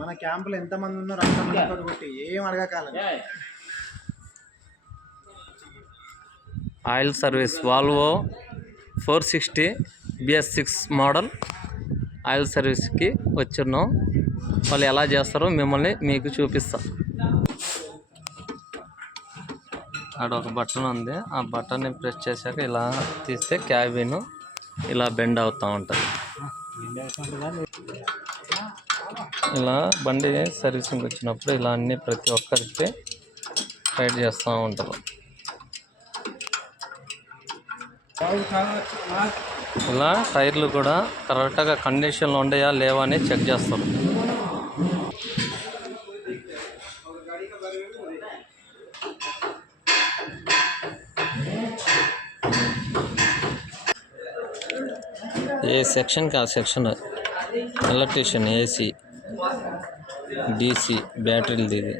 మన క్యాంపులో ఎంతమంది ఉన్నారు అంతమంది కొట్టి ఏం అడగకాలండి. Oil service Volvo 460 BS6 model oil సర్వీస్కి వచ్చున్నాం. వాళ్ళు ఎలా చేస్తారో మీకు చూపిస్తా. అక్కడ ఒక బటన్ ఉంది, ఆ బటన్ని ప్రెస్ చేశాక ఇలా తీస్తే క్యాబిన్ ఇలా బెండ్ అవుతూ ఉంటుంది. ఇలా బండి సర్వీసింగ్ వచ్చినప్పుడు ఇలా అన్నీ ప్రతి ఒక్కరికి టైట్ చేస్తూ ఉంటారు. ఇలా టైర్లు కూడా కరెక్ట్గా కండిషన్లో ఉండయా లేవా అని చెక్ చేస్తారు. ఏ సెక్షన్కి ఆ సెక్షన్ ఎలక్ట్రీషియన్, ఏసీ, DC, బ్యాటరీలది ఇది.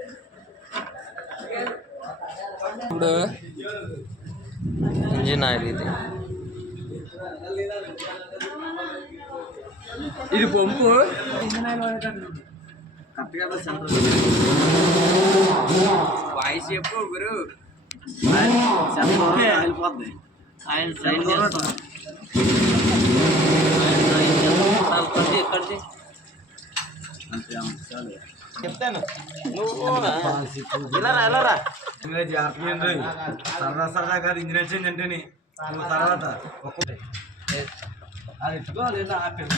ఇప్పుడు ఇంజిన్ ఆయిల్ ఇది పంపు వాయిస్ చెప్పు గురు. వెళ్ళిపోద్ది ఆయన సైన్ చేస్తాం. చెప్తాను సరదా సరదా కాదు ఇంజిన్ చేంజ్ అంటేనే తర్వాత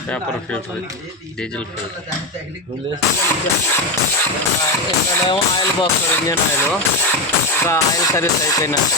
paper filter, diesel filter, oil పోస్తారు. ఇంజిన్ ఆయిల్ ఒక ఆయిల్ సర్వీస్ అయిపోయినట్టు.